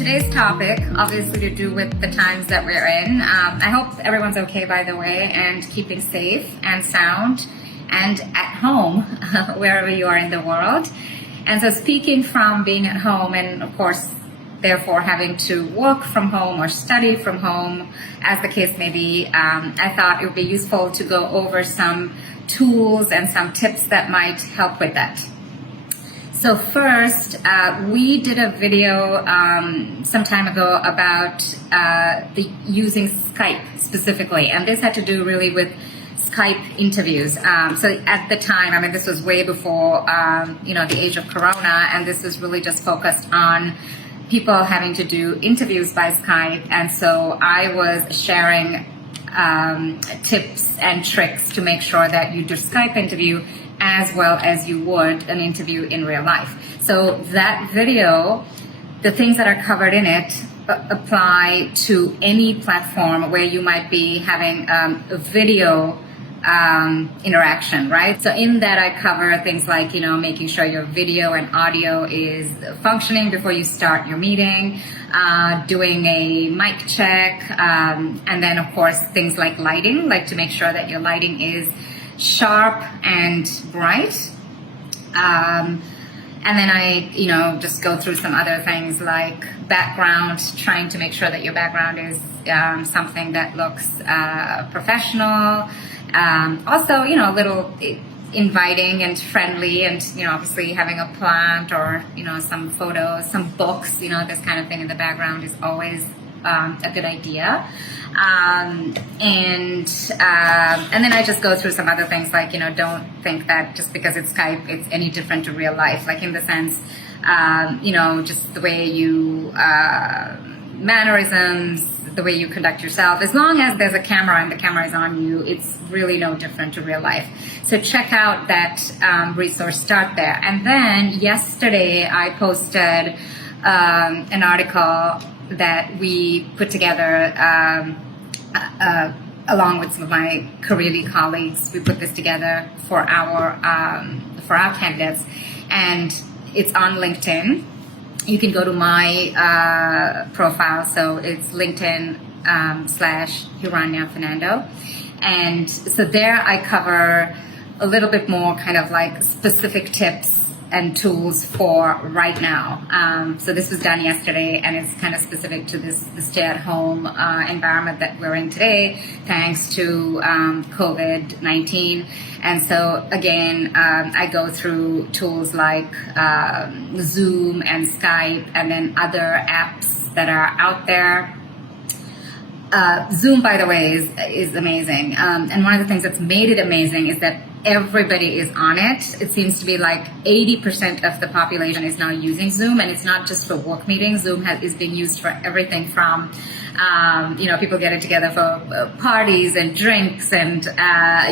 today's topic, obviously to do with the times that we're in. I hope everyone's okay, by the way, and keeping safe and sound and at home, wherever you are in the world. And so speaking from being at home and, of course, therefore having to work from home or study from home, as the case may be, I thought it would be useful to go over some tools and some tips that might help with that. So first, we did a video some time ago about using Skype specifically, and this had to do really with Skype interviews. So at the time, I mean, this was way before the age of Corona, and this was really just focused on people having to do interviews by Skype. And so I was sharing tips and tricks to make sure that you do Skype interview as well as you would an interview in real life. So that video, the things that are covered in it apply to any platform where you might be having a video interaction, right? So in that I cover things like, making sure your video and audio is functioning before you start your meeting, doing a mic check, and then of course things like lighting, like to make sure that your lighting is sharp and bright. And then I, just go through some other things like background, trying to make sure that your background is something that looks professional. Also, a little inviting and friendly, and, obviously having a plant or, some photos, some books, this kind of thing in the background is always a good idea. And then I just go through some other things like, don't think that just because it's Skype, it's any different to real life, like in the sense, just the way you, mannerisms, the way you conduct yourself, as long as there's a camera and the camera is on you, it's really no different to real life. So check out that resource, start there. And then yesterday I posted an article that we put together along with some of my Careerly colleagues. We put this together for our candidates, and it's on LinkedIn. You can go to my profile, so it's LinkedIn /Hiranya Fernando. And so there I cover a little bit more kind of like specific tips and tools for right now. So this was done yesterday, and it's kind of specific to the stay-at-home environment that we're in today, thanks to COVID-19. And so again, I go through tools like Zoom and Skype, and then other apps that are out there. Zoom, by the way, is amazing. And one of the things that's made it amazing is that everybody is on it. It seems to be like 80% of the population is now using Zoom, and it's not just for work meetings. Zoom is being used for everything from, people getting together for parties and drinks and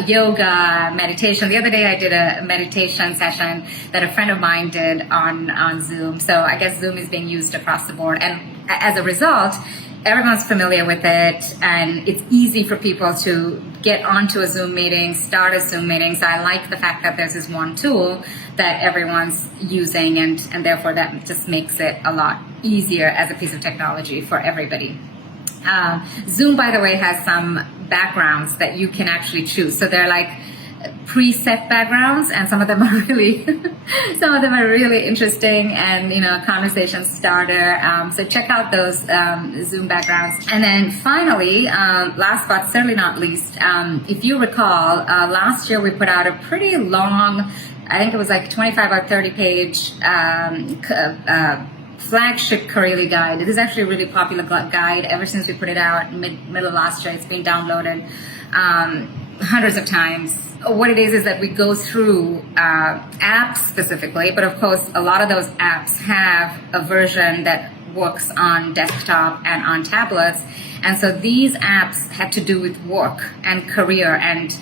yoga, meditation. The other day I did a meditation session that a friend of mine did on Zoom. So I guess Zoom is being used across the board. And as a result, everyone's familiar with it, and it's easy for people to get onto a Zoom meeting, start a Zoom meeting. So I like the fact that there's this one tool that everyone's using, and therefore that just makes it a lot easier as a piece of technology for everybody. Zoom, by the way, has some backgrounds that you can actually choose. So they're like preset backgrounds, and some of them are really interesting and conversation starter. So check out those Zoom backgrounds. And then finally, last but certainly not least, if you recall, last year we put out a pretty long, I think it was like 25 or 30 page flagship Careerly guide. It is actually a really popular guide. Ever since we put it out middle of last year, it's been downloaded hundreds of times. What it is that we go through apps specifically, but of course a lot of those apps have a version that works on desktop and on tablets. And so these apps have to do with work and career and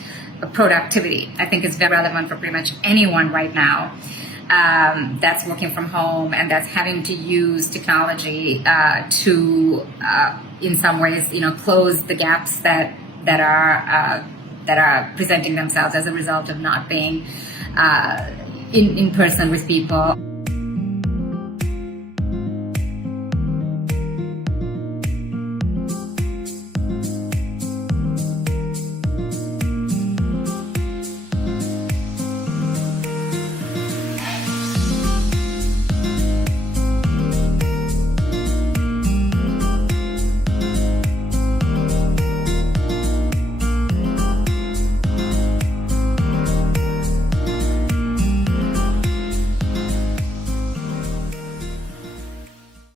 productivity. I think it's very relevant for pretty much anyone right now that's working from home and that's having to use technology to, in some ways, close the gaps that are presenting themselves as a result of not being in person with people.